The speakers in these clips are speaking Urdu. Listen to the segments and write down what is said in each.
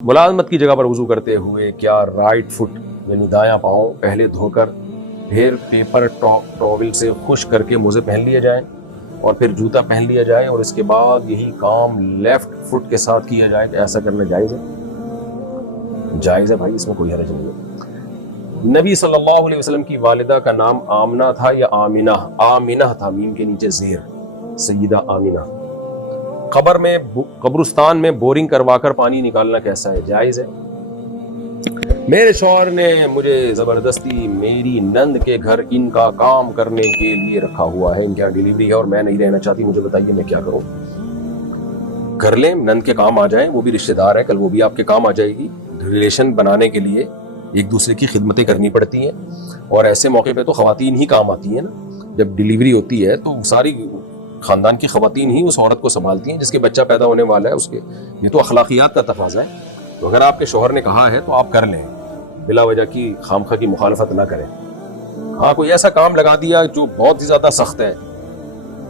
ملازمت کی جگہ پر وضو کرتے ہوئے کیا رائٹ فٹ یعنی دایاں پاؤں پہلے دھو کر پھر پیپر ٹاول سے خشک کر کے موزے پہن لیے جائیں اور پھر جوتا پہن لیا جائے اور اس کے بعد یہی کام لیفٹ فٹ کے ساتھ کیا جائے؟ کہ ایسا کرنا جائز ہے؟ جائز ہے بھائی، اس میں کوئی حرج نہیں ہے۔ نبی صلی اللہ علیہ وسلم کی والدہ کا نام آمنہ تھا یا آمینہ؟ آمینہ تھا، میم کے نیچے زیر، سیدہ آمینہ۔ قبرستان میں بورنگ کروا کر پانی نکالنا کیسا ہے؟ جائز ہے۔ میرے شوہر نے مجھے زبردستی میری نند کے گھر ان کا کام کرنے کے لیے رکھا ہوا ہے، ان کے یہاں ڈیلیوری ہے اور میں نہیں رہنا چاہتی، مجھے بتائیے میں کیا کروں؟ کر لیں، نند کے کام آ جائیں، وہ بھی رشتہ دار ہے، کل وہ بھی آپ کے کام آ جائے گی۔ ریلیشن بنانے کے لیے ایک دوسرے کی خدمتیں کرنی پڑتی ہیں، اور ایسے موقع پہ تو خواتین ہی کام آتی ہیں نا۔ جب ڈیلیوری ہوتی ہے تو ساری خاندان کی خواتین ہی اس عورت کو سنبھالتی ہیں جس کے بچہ پیدا ہونے والا ہے اس کے۔ یہ تو اخلاقیات کا تقاضا ہے۔ تو اگر آپ کے شوہر نے کہا ہے تو آپ کر لیں، بلا وجہ کی خامخواہ کی مخالفت نہ کریں۔ ہاں کوئی ایسا کام لگا دیا جو بہت ہی زیادہ سخت ہے،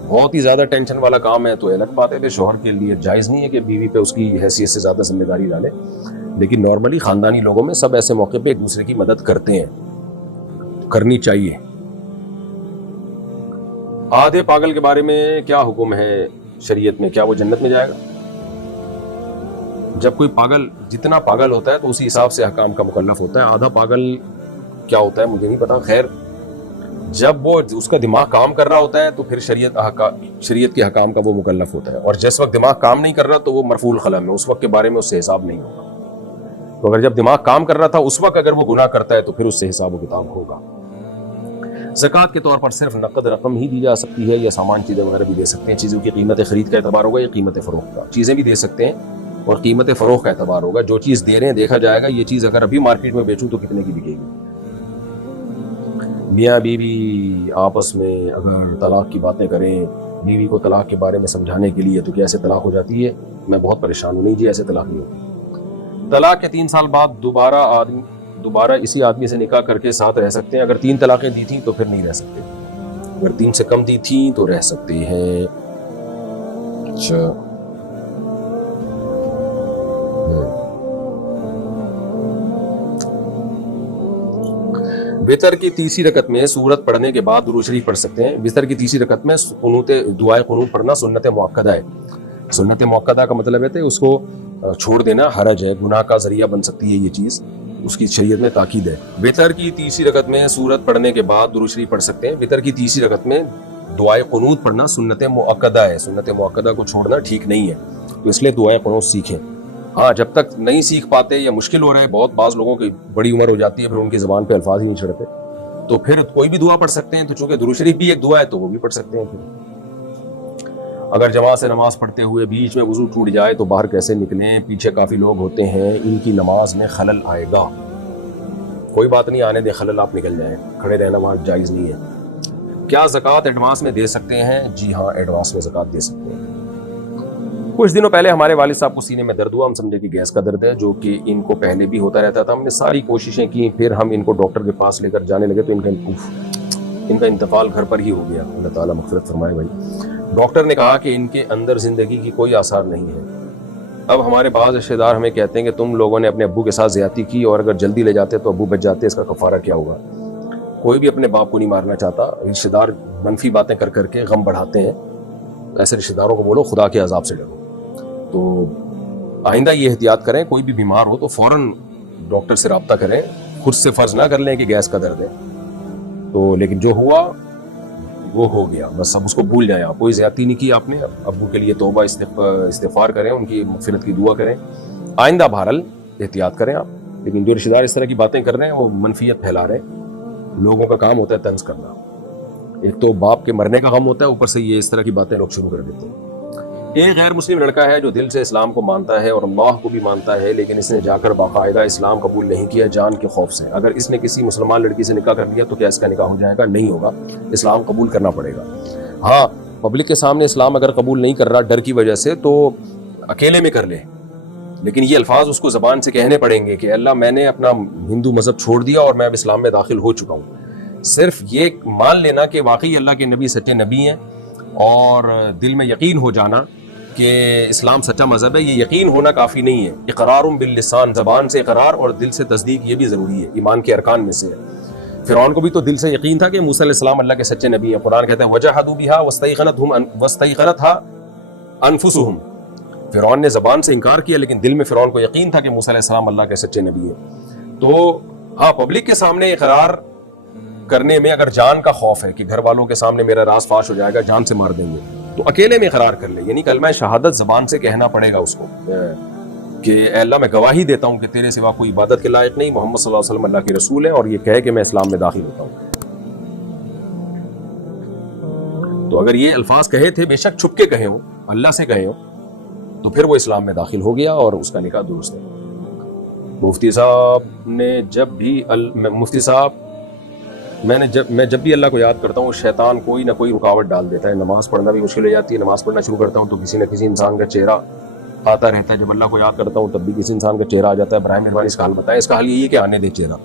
بہت ہی زیادہ ٹینشن والا کام ہے، تو الگ بات ہے کہ شوہر کے لیے جائز نہیں ہے کہ بیوی پہ اس کی حیثیت سے زیادہ ذمہ داری ڈالے، لیکن نارملی خاندانی لوگوں میں سب ایسے موقع پہ ایک دوسرے کی مدد کرتے ہیں، کرنی چاہیے۔ آدھے پاگل کے بارے میں کیا حکم ہے شریعت میں؟ کیا وہ جنت میں جائے گا؟ جب کوئی پاگل جتنا پاگل ہوتا ہے تو اسی حساب سے احکام کا مکلف ہوتا ہے۔ آدھا پاگل کیا ہوتا ہے مجھے نہیں پتا، خیر جب وہ اس کا دماغ کام کر رہا ہوتا ہے تو پھر شریعت کے احکام کا وہ مکلف ہوتا ہے، اور جس وقت دماغ کام نہیں کر رہا تو وہ مرفوع القلم ہے، اس وقت کے بارے میں اس سے حساب نہیں ہوگا۔ تو اگر جب دماغ کام کر رہا تھا اس وقت اگر وہ گناہ کرتا ہے تو پھر اس سے حساب و کتاب ہوگا۔ زکوٰۃ کے طور پر صرف نقد رقم ہی دی جا سکتی ہے یا سامان چیزیں وغیرہ بھی دے سکتے ہیں؟ چیزوں کی قیمت خرید کا اعتبار ہوگا یا قیمت فروخت کا؟ چیزیں بھی دے سکتے ہیں اور قیمت فروخت کا اعتبار ہوگا۔ جو چیز دے رہے ہیں دیکھا جائے گا یہ چیز اگر ابھی مارکیٹ میں بیچوں تو کتنے کی بکے گی۔ میاں بیوی آپس میں اگر طلاق کی باتیں کریں، بیوی کو طلاق کے بارے میں سمجھانے کے لیے، تو کیا ایسے طلاق ہو جاتی ہے؟ میں بہت پریشان ہوں۔ نہیں جی، ایسے طلاق نہیں ہوتی۔ طلاق کے 3 سال بعد دوبارہ اسی آدمی سے نکاح کر کے ساتھ رہ سکتے ہیں؟ اگر 3 طلاقیں دی تھیں تو پھر نہیں رہ سکتے، اگر 3 سے کم دی تھیں تو رہ سکتے ہیں۔ اچھا، وتر کی تیسری رکعت میں سورت پڑھنے کے بعد درود شریف پڑھ سکتے ہیں؟ وتر کی تیسری رکعت میں دعائے قنوت پڑھنا سنت مؤکدہ ہے۔ سنت مؤکدہ کا مطلب ہے کہ اس کو چھوڑ دینا حرج ہے، گناہ کا ذریعہ بن سکتی ہے، یہ چیز اس کی شریعت میں تاکید ہے۔ وتر کی تیسری رکعت میں سورت پڑھنے کے بعد درود شریف پڑھ سکتے ہیں۔ وتر کی تیسری رکعت میں دعائے قنوت پڑھنا سنت مؤکدہ ہے، سنت مؤکدہ کو چھوڑنا ٹھیک نہیں ہے، تو اس لیے دعائے قنوت سیکھیں۔ ہاں جب تک نہیں سیکھ پاتے یا مشکل ہو رہا ہے، بہت بعض لوگوں کی بڑی عمر ہو جاتی ہے پھر ان کی زبان پہ الفاظ ہی نہیں چڑھتے، تو پھر کوئی بھی دعا پڑھ سکتے ہیں، تو چونکہ درود شریف بھی ایک دعا ہے تو وہ بھی پڑھ سکتے ہیں۔ پھر اگر جماعت سے نماز پڑھتے ہوئے بیچ میں وضو ٹوٹ جائے تو باہر کیسے نکلیں؟ پیچھے کافی لوگ ہوتے ہیں، ان کی نماز میں خلل آئے گا۔ کوئی بات نہیں، آنے دیں خلل، آپ نکل جائیں، کھڑے رہنا وہاں جائز نہیں ہے۔ کیا زکوٰۃ ایڈوانس میں دے سکتے ہیں؟ جی ہاں، ایڈوانس میں زکوٰۃ دے سکتے ہیں۔ کچھ دنوں پہلے ہمارے والد صاحب کو سینے میں درد ہوا، ہم سمجھے کہ گیس کا درد ہے، جو کہ ان کو پہلے بھی ہوتا رہتا تھا۔ ہم نے ساری کوششیں کی، پھر ہم ان کو ڈاکٹر کے پاس لے کر جانے لگے تو ان کا انتقال گھر پر ہی ہو گیا، اللہ تعالیٰ مغفرت فرمائے بھائی۔ ڈاکٹر نے کہا کہ ان کے اندر زندگی کی کوئی آثار نہیں ہے۔ اب ہمارے بعض رشتہ دار ہمیں کہتے ہیں کہ تم لوگوں نے اپنے ابو کے ساتھ زیادتی کی اور اگر جلدی لے جاتے تو ابو بچ جاتے، اس کا کفارہ کیا ہوگا؟ کوئی بھی اپنے باپ کو نہیں مارنا چاہتا، رشتہ دار منفی باتیں کر کر کے غم بڑھاتے ہیں، ایسے رشتہ داروں کو بولو خدا کے عذاب سے ڈرو۔ تو آئندہ یہ احتیاط کریں، کوئی بھی بیمار ہو تو فوراً ڈاکٹر سے رابطہ کریں، خود سے فرض نہ کر لیں کہ گیس کا درد ہے تو، لیکن جو ہوا وہ ہو گیا، بس اب اس کو بھول جائیں۔ آپ کوئی زیادتی نہیں کی آپ نے، ابو کے لیے توبہ استغفار کریں، ان کی مغفرت کی دعا کریں، آئندہ بہرحال احتیاط کریں آپ۔ لیکن جو رشتہ دار اس طرح کی باتیں کر رہے ہیں وہ منفیت پھیلا رہے ہیں، لوگوں کا کام ہوتا ہے طنز کرنا، ایک تو باپ کے مرنے کا غم ہوتا ہے، اوپر سے یہ اس طرح کی باتیں لوگ شروع کر دیتے ہیں۔ ایک غیر مسلم لڑکا ہے جو دل سے اسلام کو مانتا ہے اور اللہ کو بھی مانتا ہے، لیکن اس نے جا کر باقاعدہ اسلام قبول نہیں کیا جان کے خوف سے۔ اگر اس نے کسی مسلمان لڑکی سے نکاح کر لیا تو کیا اس کا نکاح ہو جائے گا؟ نہیں ہوگا، اسلام قبول کرنا پڑے گا۔ ہاں پبلک کے سامنے اسلام اگر قبول نہیں کر رہا ڈر کی وجہ سے تو اکیلے میں کر لے، لیکن یہ الفاظ اس کو زبان سے کہنے پڑیں گے کہ اللہ میں نے اپنا ہندو مذہب چھوڑ دیا اور میں اب اسلام میں داخل ہو چکا ہوں۔ صرف یہ مان لینا کہ واقعی اللہ کے نبی سچے نبی ہیں اور دل میں یقین ہو جانا کہ اسلام سچا مذہب ہے، یہ یقین ہونا کافی نہیں ہے. اقرار باللسان، زبان سے اقرار اور دل سے تصدیق، یہ بھی ضروری ہے، ایمان کے ارکان میں سے ہے. فرعون کو بھی تو دل سے یقین تھا کہ موسیٰ علیہ السلام اللہ کے سچے نبی ہیں. قرآن کہتا ہے وجحدوا بها واستيقنتها انفسهم. فرعون نے زبان سے انکار کیا لیکن دل میں فرعون کو یقین تھا کہ موسیٰ علیہ السلام اللہ کے سچے نبی ہیں. تو ہاں پبلک کے سامنے اقرار کرنے میں اگر جان کا خوف ہے کہ گھر والوں کے سامنے میرا راز فاش ہو جائے گا، جان سے مار دیں گے، تو اکیلے میں اقرار کر لے. یعنی کلمہ شہادت زبان سے کہنا پڑے گا اس کو کہ اے اللہ میں گواہی دیتا ہوں کہ تیرے سوا کوئی عبادت کے لائق نہیں، محمد صلی اللہ علیہ وسلم اللہ کے رسول ہے، اور یہ کہے کہ میں اسلام میں داخل ہوتا ہوں. تو اگر یہ الفاظ کہے تھے، بے شک چھپ کے کہے ہوں، اللہ سے کہے ہوں، تو پھر وہ اسلام میں داخل ہو گیا اور اس کا نکاح درست ہے. مفتی صاحب نے جب بھی مفتی صاحب میں جب بھی اللہ کو یاد کرتا ہوں شیطان کوئی نہ کوئی رکاوٹ ڈال دیتا ہے. نماز پڑھنا بھی مشکل ہو جاتی ہے، نماز پڑھنا شروع کرتا ہوں تو کسی نہ کسی انسان کا چہرہ آتا رہتا ہے. جب اللہ کو یاد کرتا ہوں تب بھی کسی انسان کا چہرہ آ جاتا ہے. برائے مہربانی اس کا حل بتائیں. اس کا حل یہی ہے کہ آنے دے چہرہ،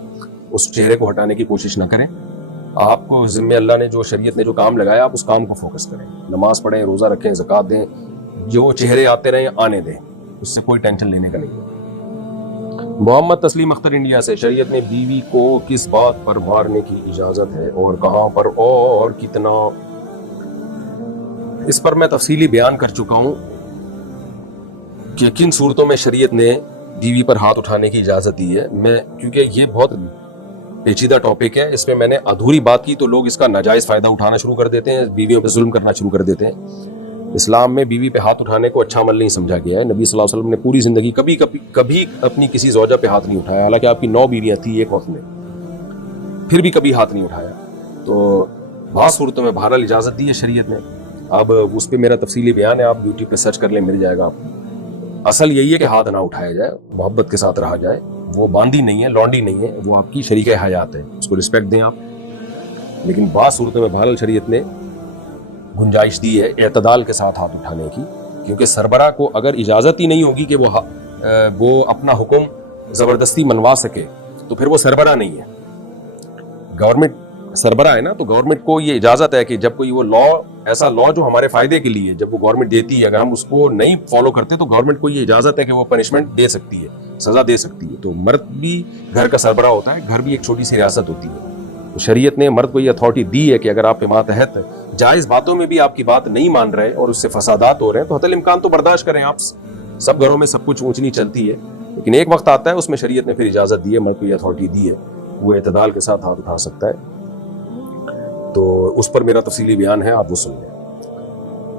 اس چہرے کو ہٹانے کی کوشش نہ کریں. آپ کو ذمہ اللہ نے جو شریعت نے جو کام لگایا آپ اس کام کو فوکس کریں. نماز پڑھیں، روزہ رکھیں، زکوٰۃ دیں، جو چہرے آتے رہیں آنے دیں، اس سے کوئی ٹینشن لینے کا نہیں. محمد تسلیم اختر انڈیا سے، شریعت نے بیوی کو کس بات پر مارنے کی اجازت ہے اور کہاں پر اور کتنا؟ اس پر میں تفصیلی بیان کر چکا ہوں کہ کن صورتوں میں شریعت نے بیوی پر ہاتھ اٹھانے کی اجازت دی ہے. کیونکہ یہ بہت پیچیدہ ٹاپک ہے، اس میں میں نے ادھوری بات کی تو لوگ اس کا ناجائز فائدہ اٹھانا شروع کر دیتے ہیں، بیویوں پہ ظلم کرنا شروع کر دیتے ہیں. اسلام میں بیوی پہ ہاتھ اٹھانے کو اچھا عمل نہیں سمجھا گیا ہے. نبی صلی اللہ علیہ وسلم نے پوری زندگی کبھی اپنی کسی زوجہ پہ ہاتھ نہیں اٹھایا، حالانکہ آپ کی 9 بیویاں تھیں ایک وقت میں، پھر بھی کبھی ہاتھ نہیں اٹھایا. تو بعض صورتوں میں بہرحال اجازت دی ہے شریعت نے. اب اس پہ میرا تفصیلی بیان ہے، آپ یوٹیوب پہ سرچ کر لیں، مل جائے گا آپ کو. اصل یہی ہے کہ ہاتھ نہ اٹھایا جائے، محبت کے ساتھ رہا جائے. وہ باندھی نہیں ہے، لونڈی نہیں ہے، وہ آپ کی شریک حیات ہے، اس کو رسپیکٹ دیں آپ. لیکن بعض صورتوں میں بہرحال شریعت نے گنجائش دی ہے اعتدال کے ساتھ ہاتھ اٹھانے کی. کیونکہ سربراہ کو اگر اجازت ہی نہیں ہوگی کہ وہ اپنا حکم زبردستی منوا سکے تو پھر وہ سربراہ نہیں ہے. گورنمنٹ سربراہ ہے نا، تو گورنمنٹ کو یہ اجازت ہے کہ جب کوئی وہ ایسا لا جو ہمارے فائدے کے لیے جب وہ گورنمنٹ دیتی ہے، اگر ہم اس کو نہیں فالو کرتے تو گورنمنٹ کو یہ اجازت ہے کہ وہ پنشمنٹ دے سکتی ہے، سزا دے سکتی ہے. تو مرد بھی گھر کا سربراہ ہوتا ہے، گھر بھی ایک چھوٹی سی ریاست ہوتی ہے. تو شریعت نے مرد کو یہ اتھارٹی دی ہے کہ اگر آپ کے ماتحت جائز باتوں میں بھی آپ کی بات نہیں مان رہے اور اس سے فسادات ہو رہے ہیں تو حتی الامکان تو برداشت کریں. آپ سب گھروں میں سب کچھ اونچ نیچ چلتی ہے، لیکن ایک وقت آتا ہے اس میں شریعت نے پھر اجازت دی ہے، مرد کو یہ اتھارٹی دی ہے، وہ اعتدال کے ساتھ ہاتھ اٹھا سکتا ہے. تو اس پر میرا تفصیلی بیان ہے، آپ وہ سن لیں.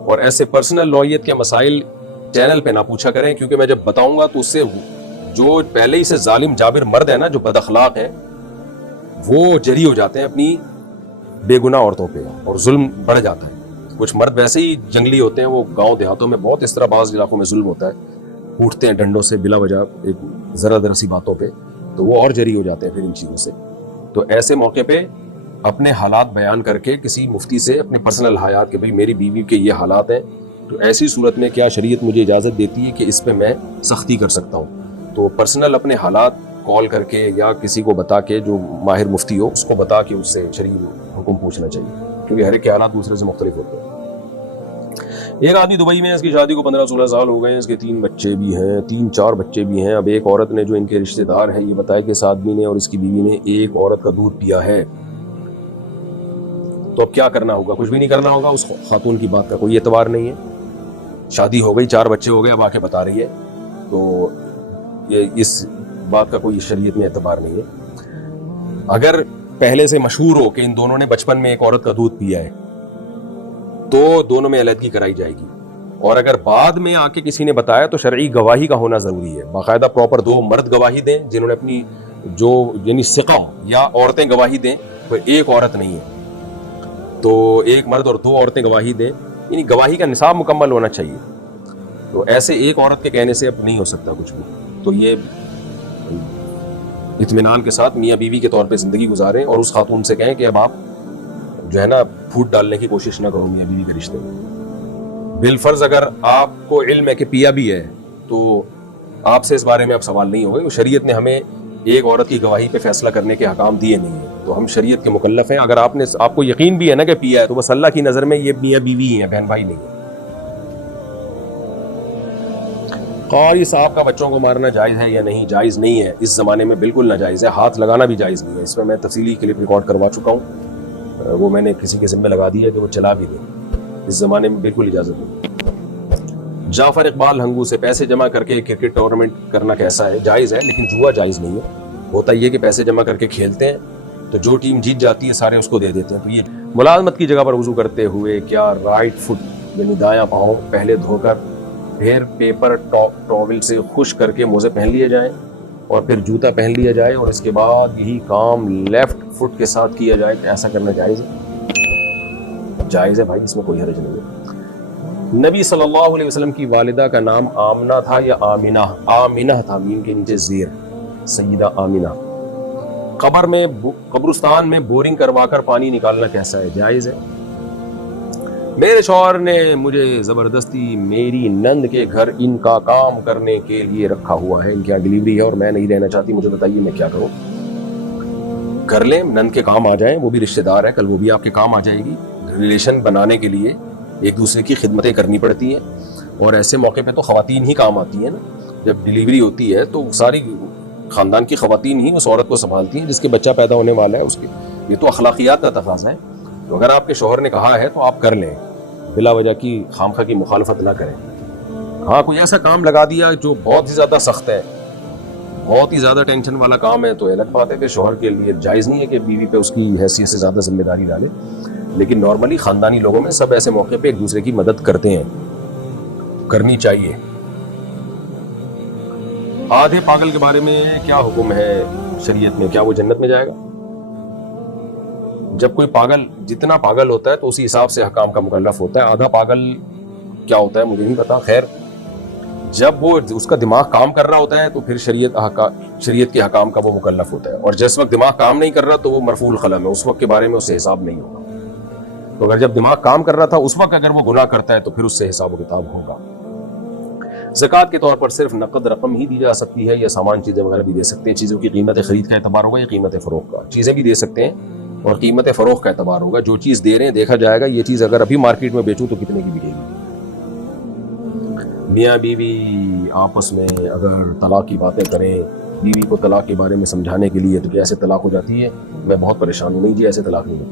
اور ایسے پرسنل نوعیت کے مسائل چینل پہ نہ پوچھا کریں، کیونکہ میں جب بتاؤں گا تو اس سے جو پہلے ہی سے ظالم جابر مرد ہے نا، جو بد اخلاق ہے، وہ جری ہو جاتے ہیں اپنی بے گناہ عورتوں پہ اور ظلم بڑھ جاتا ہے. کچھ مرد ویسے ہی جنگلی ہوتے ہیں، وہ گاؤں دیہاتوں میں بہت اس طرح بعض علاقوں میں ظلم ہوتا ہے، کوٹتے ہیں ڈنڈوں سے بلا وجہ ایک ذرا ذرا سی باتوں پہ، تو وہ اور جری ہو جاتے ہیں پھر ان چیزوں سے. تو ایسے موقع پہ اپنے حالات بیان کر کے کسی مفتی سے اپنے پرسنل حالات کہ بھئی میری بیوی کے یہ حالات ہیں، تو ایسی صورت میں کیا شریعت مجھے اجازت دیتی ہے کہ اس پہ میں سختی کر سکتا ہوں. تو پرسنل اپنے حالات کال کر کے یا کسی کو بتا کے، جو ماہر مفتی ہو اس کو بتا کے اس سے شرعی حکم پوچھنا چاہیے، کیونکہ ہر ایک کے حالات دوسرے سے مختلف ہوتے ہیں. ایک آدمی دبئی میں ہے، اس کی شادی کو 15-16 سال ہو گئے ہیں، اس کے 3 بچے بھی ہیں، 3-4 بچے بھی ہیں. اب ایک عورت نے جو ان کے رشتہ دار ہے یہ بتایا کہ اس آدمی نے اور اس کی بیوی نے ایک عورت کا دودھ پیا ہے. تو اب کیا کرنا ہوگا؟ کچھ بھی نہیں کرنا ہوگا. اس خاتون کی بات کا کوئی اعتبار نہیں ہے. شادی ہو گئی، 4 بچے ہو گئے، اب آ کے بتا رہی ہے، تو یہ اس بات کا کوئی شریعت میں اعتبار نہیں ہے. اگر پہلے سے مشہور ہو کہ ان دونوں نے بچپن میں ایک عورت کا دودھ پیا ہے تو دونوں میں علیحدگی کرائی جائے گی. اور اگر بعد میں آ کے کسی نے بتایا تو شرعی گواہی کا ہونا ضروری ہے. باقاعدہ پراپر 2 مرد گواہی دیں جنہوں نے اپنی جو یعنی ثقہ یا عورتیں گواہی دیں، کوئی ایک عورت نہیں ہے تو ایک مرد اور 2 عورتیں گواہی دیں، یعنی گواہی کا نصاب مکمل ہونا چاہیے. تو ایسے ایک عورت کے کہنے سے اب نہیں ہو سکتا کچھ بھی. تو یہ اطمینان کے ساتھ میاں بیوی کے طور پہ زندگی گزاریں اور اس خاتون سے کہیں کہ اب آپ جو ہے نا پھوٹ ڈالنے کی کوشش نہ کرو میاں بیوی کے رشتے میں. بالفرض اگر آپ کو علم ہے کہ پیا بھی ہے تو آپ سے اس بارے میں اب سوال نہیں ہوگا. شریعت نے ہمیں ایک عورت کی گواہی پہ فیصلہ کرنے کے حکام دیے نہیں ہیں، تو ہم شریعت کے مکلف ہیں. اگر آپ کو یقین بھی ہے نا کہ پیا ہے تو بس اللہ کی نظر میں یہ میاں بیوی ہی ہیں، بہن بھائی نہیں ہے. قاری صاحب کا بچوں کو مارنا جائز ہے یا نہیں؟ جائز نہیں ہے، اس زمانے میں بالکل ناجائز ہے، ہاتھ لگانا بھی جائز نہیں ہے۔ اس میں تفصیلی کلپ ریکارڈ کروا چکا ہوں، وہ میں نے کسی کے ذمہ لگا دی ہے کہ وہ چلا بھی دے، اس زمانے میں بالکل اجازت نہیں۔ جعفر اقبال ہنگو سے پیسے جمع کر کے کرکٹ ٹورنامنٹ کرنا کیسا ہے؟ جائز ہے، لیکن جوا جائز نہیں ہے۔ ہوتا یہ کہ پیسے جمع کر کے کھیلتے ہیں تو جو ٹیم جیت جاتی ہے سارے اس کو دے دیتے ہیں۔ تو یہ ملازمت کی جگہ پر وضو کرتے ہوئے کیا رائٹ فٹ یعنی دایاں پاؤں پہلے دھو کر پھر پیپر ٹاول سے خشک کر کے موزے پہن لیے جائیں اور پھر جوتا پہن لیا جائے اور اس کے بعد یہی کام لیفٹ فٹ کے ساتھ کیا جائے؟ کہ ایسا کرنا جائز ہے؟ جائز ہے بھائی، اس میں کوئی حرج نہیں ہے۔ نبی صلی اللہ علیہ وسلم کی والدہ کا نام آمنہ تھا یا آمینہ؟ آمینہ تھا، میم کے نیچے زیر، سیدہ آمینہ۔ قبرستان میں بورنگ کروا کر پانی نکالنا کیسا ہے؟ جائز ہے۔ میرے شوہر نے مجھے زبردستی میری نند کے گھر ان کا کام کرنے کے لیے رکھا ہوا ہے، ان کے یہاں ڈیلیوری ہے اور میں نہیں رہنا چاہتی، مجھے بتائیے میں کیا کروں؟ کر لیں، نند کے کام آ جائیں، وہ بھی رشتہ دار ہے، کل وہ بھی آپ کے کام آ جائے گی۔ ریلیشن بنانے کے لیے ایک دوسرے کی خدمتیں کرنی پڑتی ہیں، اور ایسے موقع پہ تو خواتین ہی کام آتی ہیں نا۔ جب ڈیلیوری ہوتی ہے تو ساری خاندان کی خواتین ہی اس عورت کو سنبھالتی ہیں جس کے بچہ پیدا ہونے والا ہے، اس کے یہ تو اخلاقیات کا تقاضا ہے۔ تو اگر آپ کے شوہر نے کہا ہے تو آپ کر لیں، بلا وجہ کی خامخواہ کی مخالفت نہ کریں۔ ہاں کوئی ایسا کام لگا دیا جو بہت ہی زیادہ سخت ہے، بہت ہی زیادہ ٹینشن والا کام ہے، تو الگ بات ہے کہ شوہر کے لیے جائز نہیں ہے کہ بیوی پہ اس کی حیثیت سے زیادہ ذمہ داری ڈالے، لیکن نارملی خاندانی لوگوں میں سب ایسے موقع پہ ایک دوسرے کی مدد کرتے ہیں، کرنی چاہیے۔ آدھے پاگل کے بارے میں کیا حکم ہے شریعت میں؟ کیا وہ جنت میں جائے گا؟ جب کوئی پاگل جتنا پاگل ہوتا ہے تو اسی حساب سے حکام کا مکلف ہوتا ہے۔ آدھا پاگل کیا ہوتا ہے مجھے نہیں پتا، خیر جب وہ اس کا دماغ کام کر رہا ہوتا ہے تو پھر شریعت کے حکام کا وہ مکلف ہوتا ہے، اور جس وقت دماغ کام نہیں کر رہا تو وہ مرفوع القلم ہے، اس وقت کے بارے میں اس سے حساب نہیں ہوگا۔ تو اگر جب دماغ کام کر رہا تھا اس وقت اگر وہ گناہ کرتا ہے تو پھر اس سے حساب و کتاب ہوگا۔ زکوٰۃ کے طور پر صرف نقد رقم ہی دی جا سکتی ہے یا سامان چیزیں وغیرہ بھی دے سکتے ہیں؟ چیزوں کی قیمت خرید کا اعتبار ہوگا یا قیمت فروخت کا؟ چیزیں بھی دے سکتے ہیں اور قیمت فروخت کا اعتبار ہوگا، جو چیز دے رہے ہیں دیکھا جائے گا یہ چیز اگر ابھی مارکیٹ میں بیچوں تو کتنے کی بکے گی۔ میاں بیوی آپس میں اگر طلاق کی باتیں کریں، بیوی کو طلاق کے بارے میں سمجھانے کے لیے، تو کیا ایسے طلاق ہو جاتی ہے؟ میں بہت پریشان ہوں۔ نہیں جی، ایسے طلاق نہیں ہوتی۔